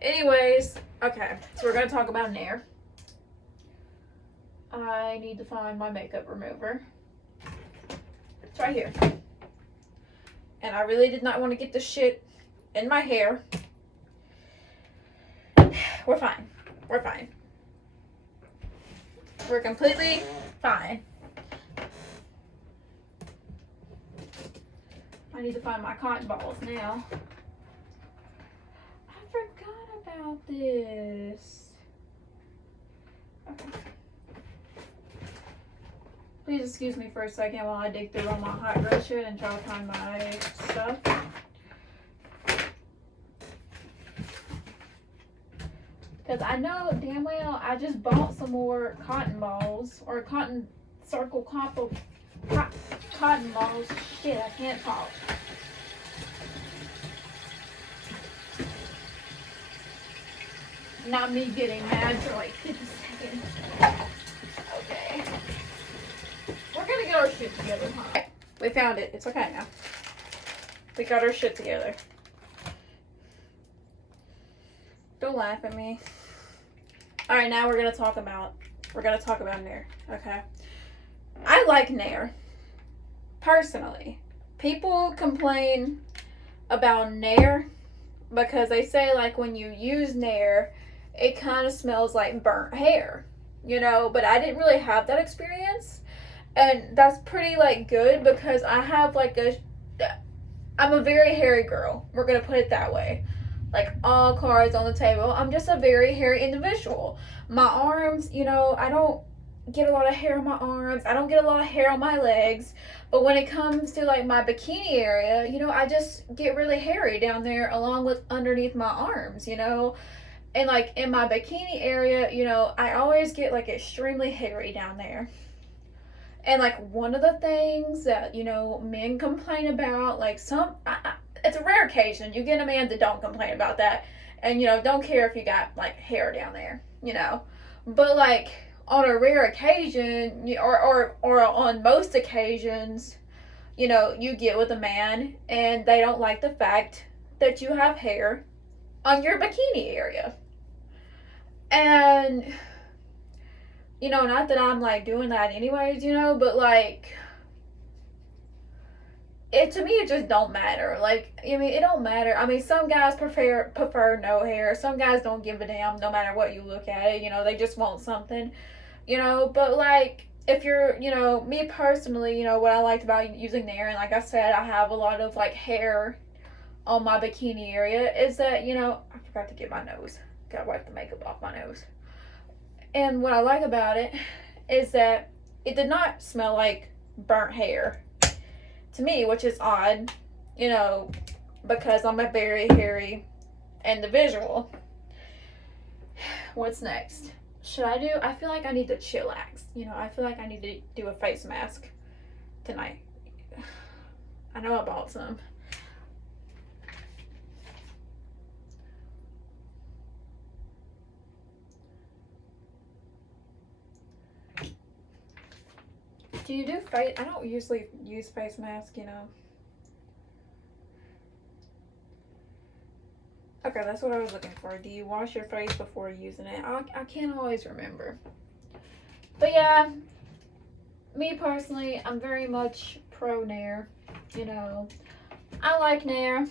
Anyways, okay, so we're gonna talk about nair. I need to find my makeup remover. It's right here. And I really did not want to get this shit in my hair. We're fine. We're fine. We're completely fine. I need to find my cotton balls now. I forgot about this. Okay. Please excuse me for a second while I dig through all my hot girl shit and try to find my stuff. Because I know damn well I just bought some more cotton balls or cotton circle cotton balls. Shit, I can't talk. Not me getting mad for like 50 seconds. Okay. We're gonna get our shit together, huh? Okay, we found it. It's okay now. We got our shit together. Don't laugh at me. All right, now we're gonna talk about nair. Okay. I like nair. Personally, people complain about nair because they say like when you use nair, it kind of smells like burnt hair, you know. But I didn't really have that experience, and that's pretty like good because I have like I'm a very hairy girl. We're gonna put it that way. Like all cards on the table. I'm just a very hairy individual. My arms, you know, I don't get a lot of hair on my arms. I don't get a lot of hair on my legs. But when it comes to like my bikini area, you know, I just get really hairy down there along with underneath my arms, you know. And like in my bikini area, you know, I always get like extremely hairy down there. And like one of the things that, you know, men complain about, like it's a rare occasion you get a man that don't complain about that, and you know don't care if you got like hair down there, you know. But like on a rare occasion, or on most occasions, you know, you get with a man and they don't like the fact that you have hair on your bikini area. And you know, not that I'm like doing that anyways, you know, but like it, to me, it just don't matter. Like, I mean, it don't matter. I mean, some guys prefer no hair. Some guys don't give a damn no matter what you look at it. You know, they just want something, you know. But like, if you're, you know, me personally, you know, what I liked about using nair, and like I said, I have a lot of like hair on my bikini area, is that, you know, I forgot to get my nose. Gotta wipe the makeup off my nose. And what I like about it is that it did not smell like burnt hair to me, which is odd, you know, because I'm a very hairy individual. What's next? I feel like I need to chillax. You know, I feel like I need to do a face mask tonight. I know I bought some. Do you do face? I don't usually use face mask, you know. Okay, that's what I was looking for. Do you wash your face before using it? I can't always remember. But yeah, me personally, I'm very much pro Nair. You know, I like Nair.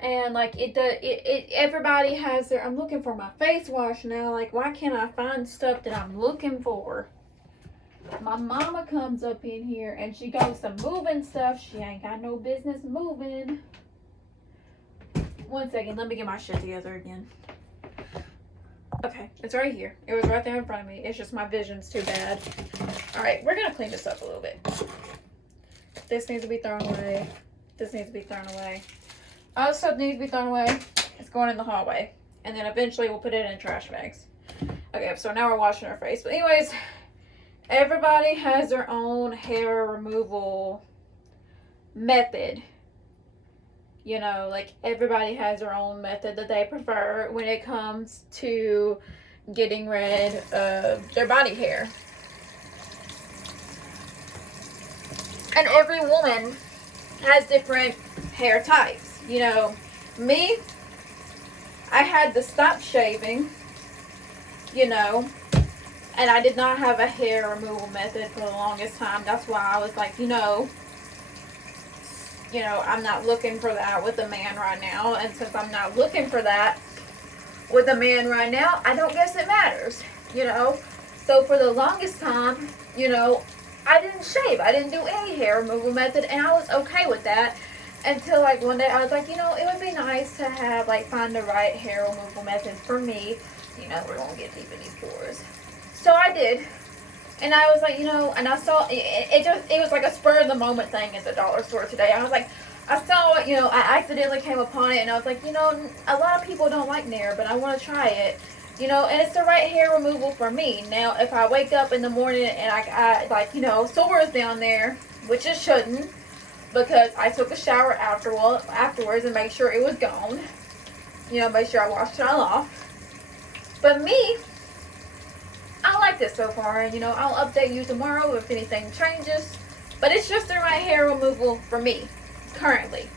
And like everybody has their. I'm looking for my face wash now. Like, why can't I find stuff that I'm looking for? My mama comes up in here and she goes to moving stuff. She ain't got no business moving. One second, let me get my shit together again. Okay, it's right here. It was right there in front of me. It's just my vision's too bad. Alright, we're gonna clean this up a little bit. This needs to be thrown away. This needs to be thrown away. All the stuff needs to be thrown away. It's going in the hallway. And then eventually we'll put it in trash bags. Okay, so now we're washing our face. But anyways, everybody has their own hair removal method. You know, like everybody has their own method that they prefer when it comes to getting rid of their body hair. And every woman has different hair types. You know, me, I had to stop shaving, you know, and I did not have a hair removal method for the longest time. That's why I was like, you know, I'm not looking for that with a man right now. And since I'm not looking for that with a man right now, I don't guess it matters, you know. So for the longest time, you know, I didn't shave. I didn't do any hair removal method, and I was okay with that. Until like one day I was like, you know, it would be nice to have, like, find the right hair removal method for me. You know, we're going to get deep in these pores. So I did. And I was like, you know, and I saw, it was like a spur of the moment thing at the dollar store today. I was like, I saw it, you know, I accidentally came upon it, and I was like, you know, a lot of people don't like Nair, but I want to try it. You know, and it's the right hair removal for me. Now, if I wake up in the morning and I like, you know, sores down there, which it shouldn't, because I took a shower afterwards and made sure it was gone. You know, make sure I washed it all off. But me, I like this so far, and you know, I'll update you tomorrow if anything changes. But it's just the right hair removal for me, currently.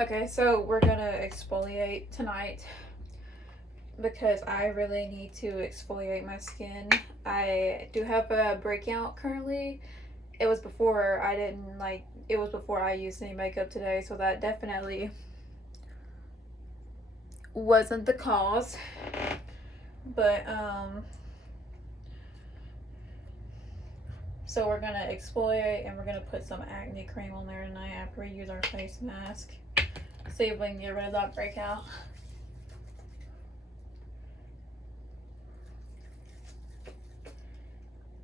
Okay, so we're gonna exfoliate tonight because I really need to exfoliate my skin. I do have a breakout currently. It was before I used any makeup today, so that definitely wasn't the cause. But so we're gonna exfoliate, and we're gonna put some acne cream on there tonight after we use our face mask. See if we can get rid of that breakout.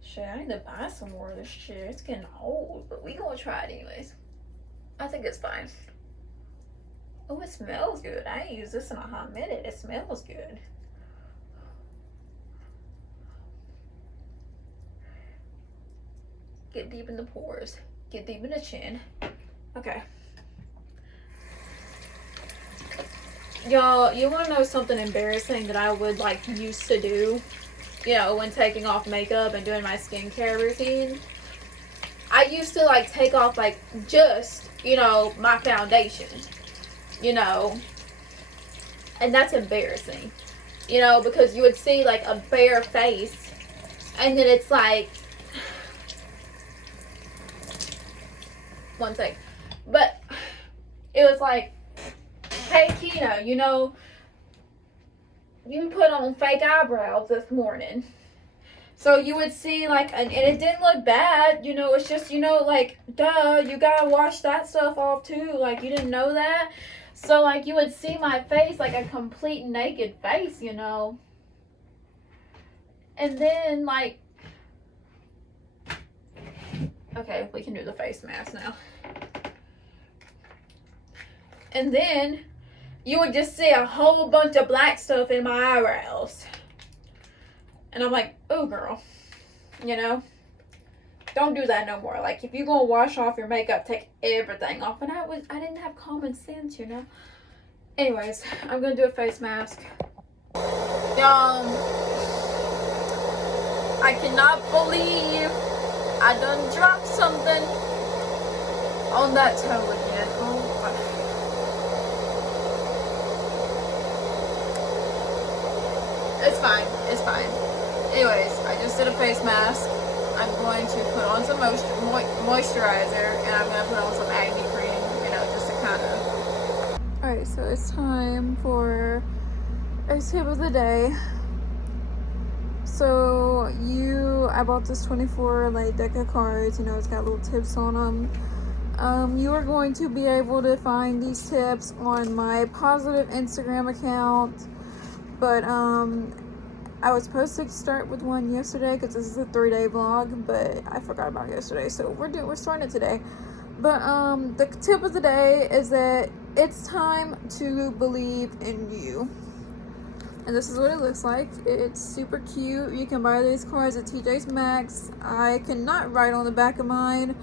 Shit, I need to buy some more of this shit. It's getting old, but we gonna try it anyways. I think it's fine. Oh, it smells good. I ain't used this in a hot minute. It smells good. Get deep in the pores. Get deep in the chin. Okay. Y'all, you want to know something embarrassing that I would, like, used to do? You know, when taking off makeup and doing my skincare routine? I used to, like, take off, like, just, you know, my foundation. You know? And that's embarrassing. You know, because you would see, like, a bare face. And then it's like... One sec. But it was like, hey, Keena, you know, you put on fake eyebrows this morning. So you would see, like, and it didn't look bad, you know, it's just, you know, like, duh, you gotta wash that stuff off too, like, you didn't know that? So, like, you would see my face, like, a complete naked face, you know. And then, like, okay, we can do the face mask now. And then you would just see a whole bunch of black stuff in my eyebrows. And I'm like, oh, girl, you know, don't do that no more. Like, if you're going to wash off your makeup, take everything off. And I didn't have common sense, you know. Anyways, I'm going to do a face mask. I cannot believe I done dropped something on that toe again. Oh, it's fine. It's fine. Anyways, I just did a face mask. I'm going to put on some moisturizer, and I'm going to put on some acne cream, you know, just to kind of... Alright, so it's time for a tip of the day. So I bought this 24 like deck of cards, you know, it's got little tips on them. You are going to be able to find these tips on my positive Instagram account, but I was supposed to start with one yesterday because this is a 3-day vlog, but I forgot about yesterday, so we're starting it today. But the tip of the day is that it's time to believe in you. And this is what it looks like. It's super cute. You can buy these cards at TJ's Maxx. I cannot write on the back of mine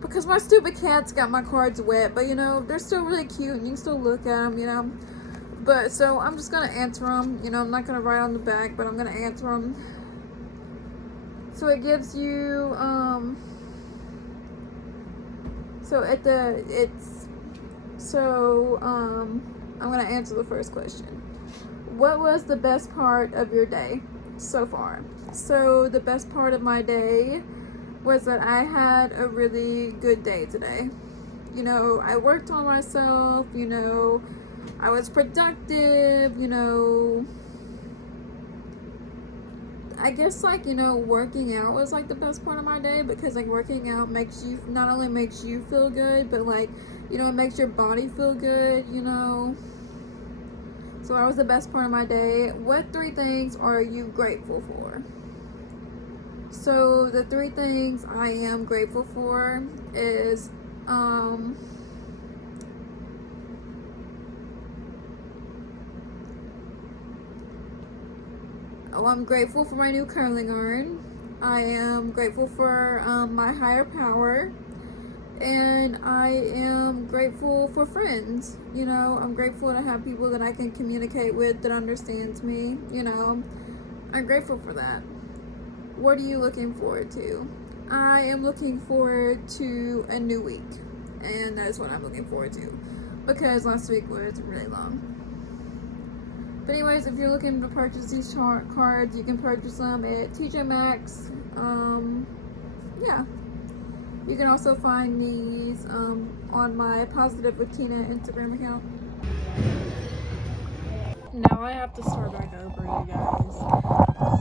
because my stupid cats got my cards wet, but you know, they're still really cute and you can still look at them, you know. But so I'm just gonna answer them, you know. I'm not gonna write on the back, but I'm gonna answer them. So it gives you I'm gonna answer the first question. What was the best part of your day so far? So the best part of my day was that I had a really good day today. You know, I worked on myself, you know, I was productive, you know. I guess, like, you know, working out was like the best part of my day because like working out not only makes you feel good, but like, you know, it makes your body feel good, you know. So that was the best part of my day. What 3 things are you grateful for? So the 3 things I am grateful for is I'm grateful for my new curling iron. I am grateful for my higher power. And I am grateful for friends. You know, I'm grateful to have people that I can communicate with that understands me, you know. I'm grateful for that. What are you looking forward to? I am looking forward to a new week. And that is what I'm looking forward to. Because last week was really long. But anyways, if you're looking to purchase these cards, you can purchase them at TJ Maxx. Yeah. You can also find these on my Positive with Keena Instagram account. Now I have to start back over, you guys.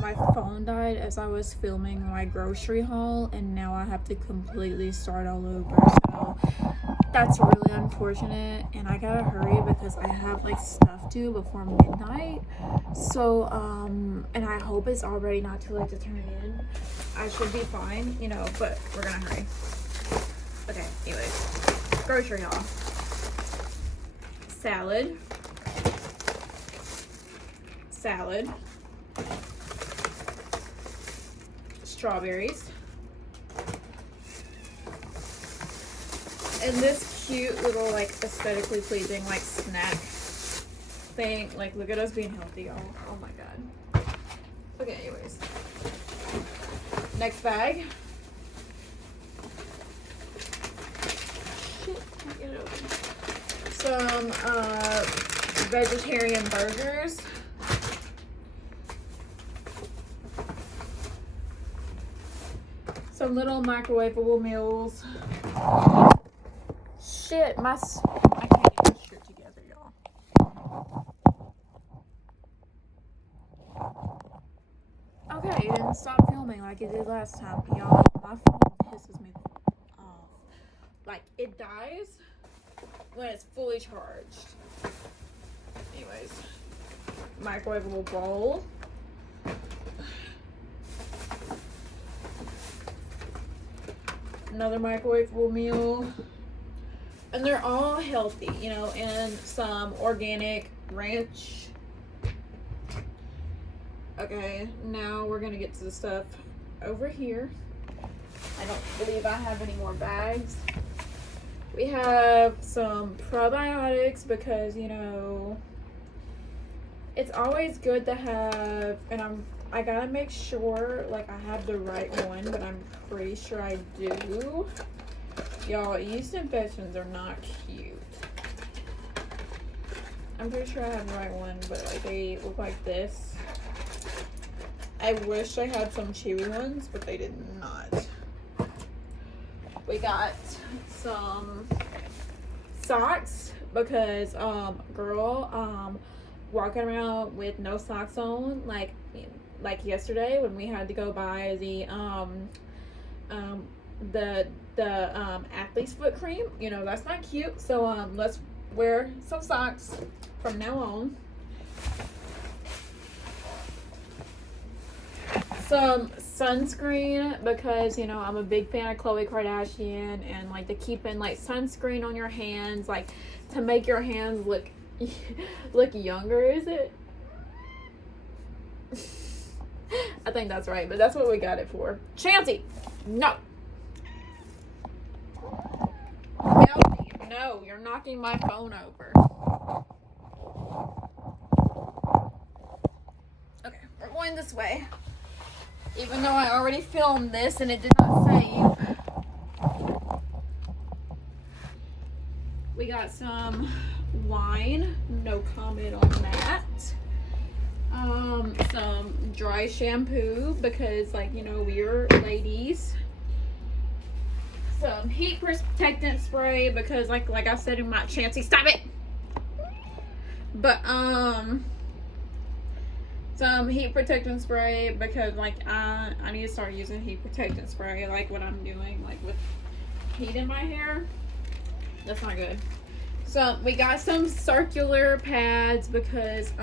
My phone died as I was filming my grocery haul, and now I have to completely start all over. So that's really unfortunate, and I gotta hurry because I have like stuff due before midnight. So and I hope it's already not too late to turn it in. I should be fine, you know, but we're gonna hurry. Okay, anyways, grocery haul. Salad, strawberries, and this cute little like aesthetically pleasing like snack thing. Like, look at us being healthy, y'all. Oh my god. Okay, anyways, next bag. Shit, can't get it open. Some vegetarian burgers. Some little microwavable meals. Shit, I can't get this shit together, y'all. Okay, it didn't stop filming like it did last time, y'all. My phone pisses me off. Like, it dies when it's fully charged. Anyways, microwavable bowl. Another microwavable meal. And they're all healthy, you know, and some organic ranch. Okay, now we're gonna get to the stuff over here. I don't believe I have any more bags. We have some probiotics because, you know, it's always good to have, and I gotta make sure, like, I have the right one, but I'm pretty sure I do. Y'all, yeast infections are not cute. I'm pretty sure I have the right one, but, like, they look like this. I wish I had some chewy ones, but they did not. We got some socks because, girl, walking around with no socks on, like yesterday when we had to go buy the athlete's foot cream. You know, that's not cute. So let's wear some socks from now on. Some sunscreen because, you know, I'm a big fan of Khloe Kardashian, and like to keeping like sunscreen on your hands, like to make your hands look younger, is it? I think that's right, but that's what we got it for. Chancey, no. No, you're knocking my phone over. Okay, we're going this way. Even though I already filmed this and it did not save. We got some wine, no comment on that. Some dry shampoo because, like, you know, we're ladies. Some heat protectant spray because, like I said in my Chancey, stop it. But some heat protectant spray because, like, I need to start using heat protectant spray, like what I'm doing, like with heat in my hair. That's not good. So we got some circular pads because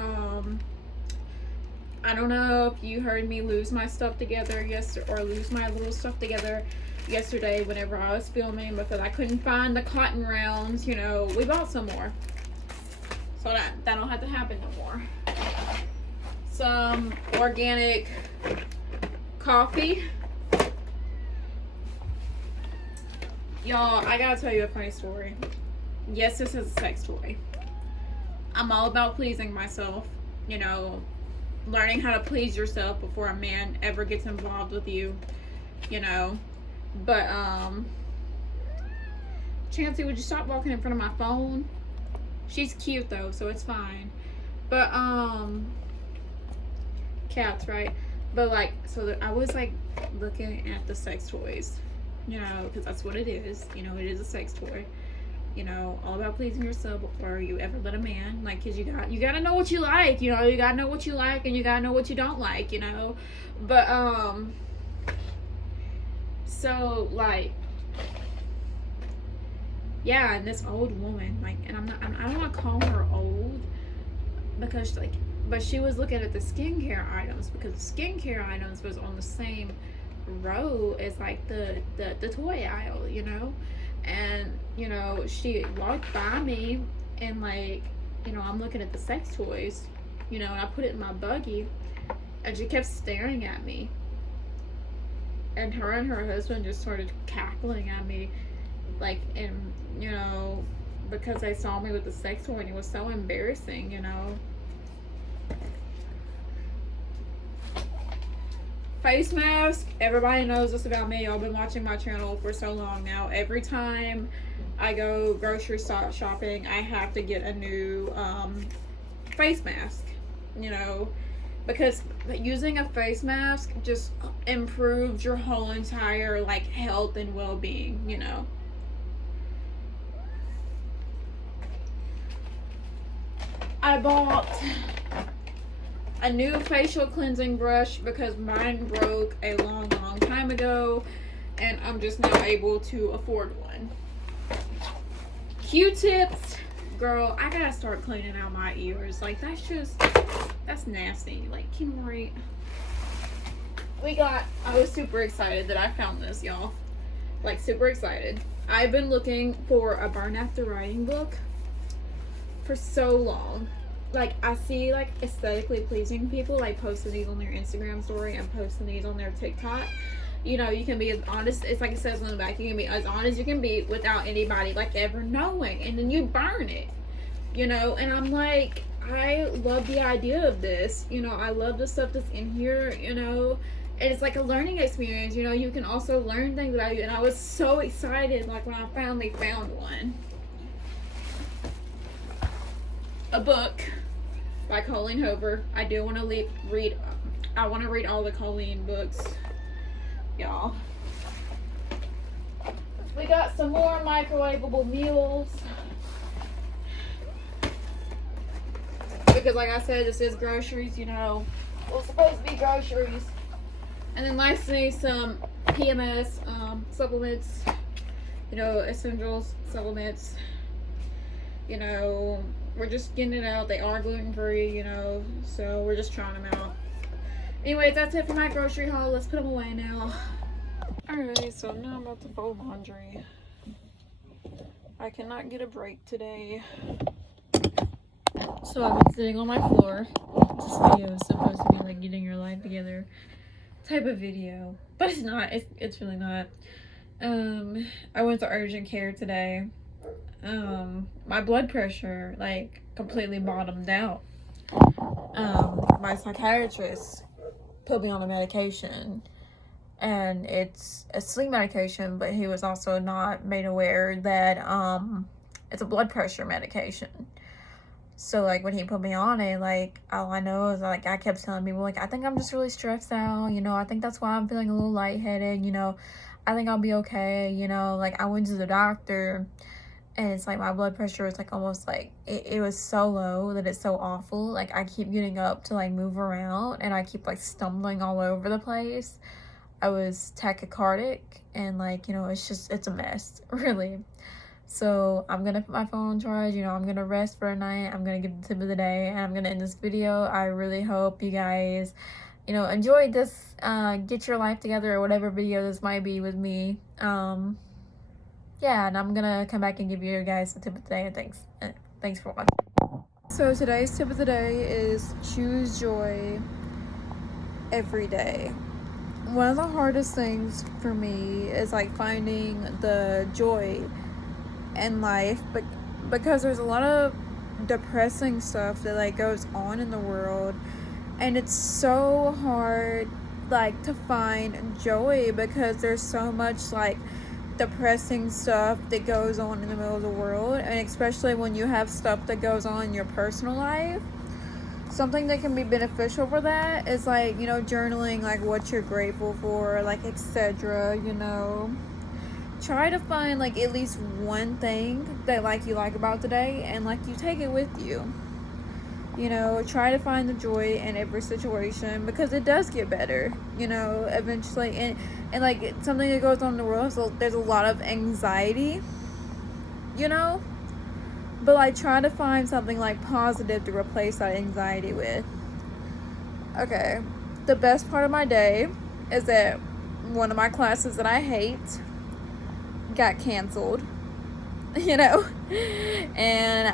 I don't know if you heard me lose my stuff together or lose my little stuff together yesterday whenever I was filming because I couldn't find the cotton rounds. You know, we bought some more, so that don't have to happen no more. Some organic coffee. Y'all, I gotta tell you a funny story. Yes, this is a sex toy. I'm all about pleasing myself, you know, learning how to please yourself before a man ever gets involved with you, you know. But Chancey, would you stop walking in front of my phone? She's cute though, so it's fine. But cats, right? But like, so I was like looking at the sex toys, you know, because that's what it is. You know, it is a sex toy. You know, all about pleasing yourself before you ever let a man, like, because you gotta know what you like, you know, you gotta know what you like and you gotta know what you don't like, you know. But so like, yeah, and this old woman, like, and I don't want to call her old because, like, but she was looking at the skincare items because the skincare items was on the same row as like the toy aisle, you know. And, you know, she walked by me and, like, you know, I'm looking at the sex toys, you know, and I put it in my buggy and she kept staring at me. And her husband just started cackling at me, like, and, you know, because they saw me with the sex toy and it was so embarrassing, you know. Face mask. Everybody knows this about me. Y'all been watching my channel for so long now. Every time I go grocery shopping, I have to get a new face mask, you know, because using a face mask just improves your whole entire, like, health and well-being, you know. I bought a new facial cleansing brush because mine broke a long time ago and I'm just now able to afford one. Q-tips. Girl, I gotta start cleaning out my ears. Like, that's nasty. Like, Keena Marie. I was super excited that I found this, y'all. Like, super excited. I've been looking for a Burn After Writing book for so long. Like, I see, like, aesthetically pleasing people, like, posting these on their Instagram story and posting these on their TikTok. You know, you can be as honest, it's like it says on the back, you can be as honest as you can be without anybody, like, ever knowing. And then you burn it, you know? And I'm like, I love the idea of this. You know, I love the stuff that's in here, you know. And it's like a learning experience, you know. You can also learn things about you. And I was so excited, like, when I finally found one. A book by Colleen Hoover. I do want to read. I want to read all the Colleen books, y'all. We got some more microwavable meals. Because like I said, this is groceries, you know. It's supposed to be groceries. And then lastly, some PMS supplements. You know, essentials supplements. You know, we're just getting it out. They are gluten-free, you know. So we're just trying them out. Anyways, that's it for my grocery haul. Let's put them away now. Alright, so now I'm about to fold laundry. I cannot get a break today. So I've been sitting on my floor. This video is supposed to be like getting your life together type of video. But it's not. It's really not. I went to urgent care today. My blood pressure like completely bottomed out. My psychiatrist put me on a medication, and it's a sleep medication, but he was also not made aware that it's a blood pressure medication. So like when he put me on it, like all I know is like I kept telling people like I think I'm just really stressed out, you know, I think that's why I'm feeling a little lightheaded, you know, I think I'll be okay, you know. Like I went to the doctor and it's like my blood pressure was like almost like it was so low that it's so awful. Like I keep getting up to like move around and I keep like stumbling all over the place. I was tachycardic and like, you know, it's a mess, really. So I'm gonna put my phone on charge, you know, I'm gonna rest for a night, I'm gonna give the tip of the day, and I'm gonna end this video. I really hope you guys, you know, enjoyed this get your life together or whatever video this might be with me. Yeah, and I'm gonna come back and give you guys the tip of the day, and thanks for watching. So today's tip of the day is choose joy every day. One of the hardest things for me is like finding the joy in life, but because there's a lot of depressing stuff that like goes on in the world, and it's so hard like to find joy because there's so much like depressing stuff that goes on in the middle of the world. And especially when you have stuff that goes on in your personal life, something that can be beneficial for that is like, you know, journaling like what you're grateful for, like etc. You know, try to find like at least one thing that like you like about today and like you take it with you. You know, try to find the joy in every situation because it does get better, you know, eventually. And like something that goes on in the world, so there's a lot of anxiety, you know, but like try to find something like positive to replace that anxiety with. Okay, the best part of my day is that one of my classes that I hate got canceled, you know, and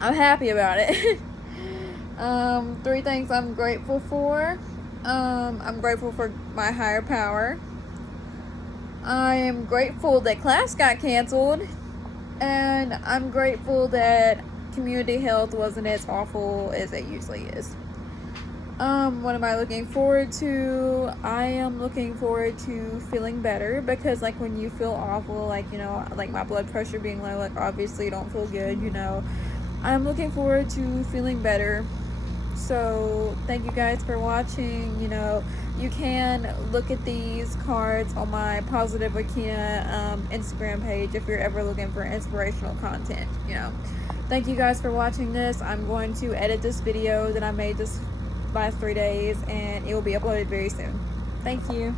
I'm happy about it. 3 things I'm grateful for. I'm grateful for my higher power. I am grateful that class got canceled. And I'm grateful that community health wasn't as awful as it usually is. What am I looking forward to? I am looking forward to feeling better because like when you feel awful, like, you know, like my blood pressure being low, like obviously you don't feel good, you know. I'm looking forward to feeling better. So thank you guys for watching. You know, you can look at these cards on my Positive with Keena Instagram page if you're ever looking for inspirational content, you know. Thank you guys for watching this. I'm going to edit this video that I made this last 3 days and it will be uploaded very soon. Thank you.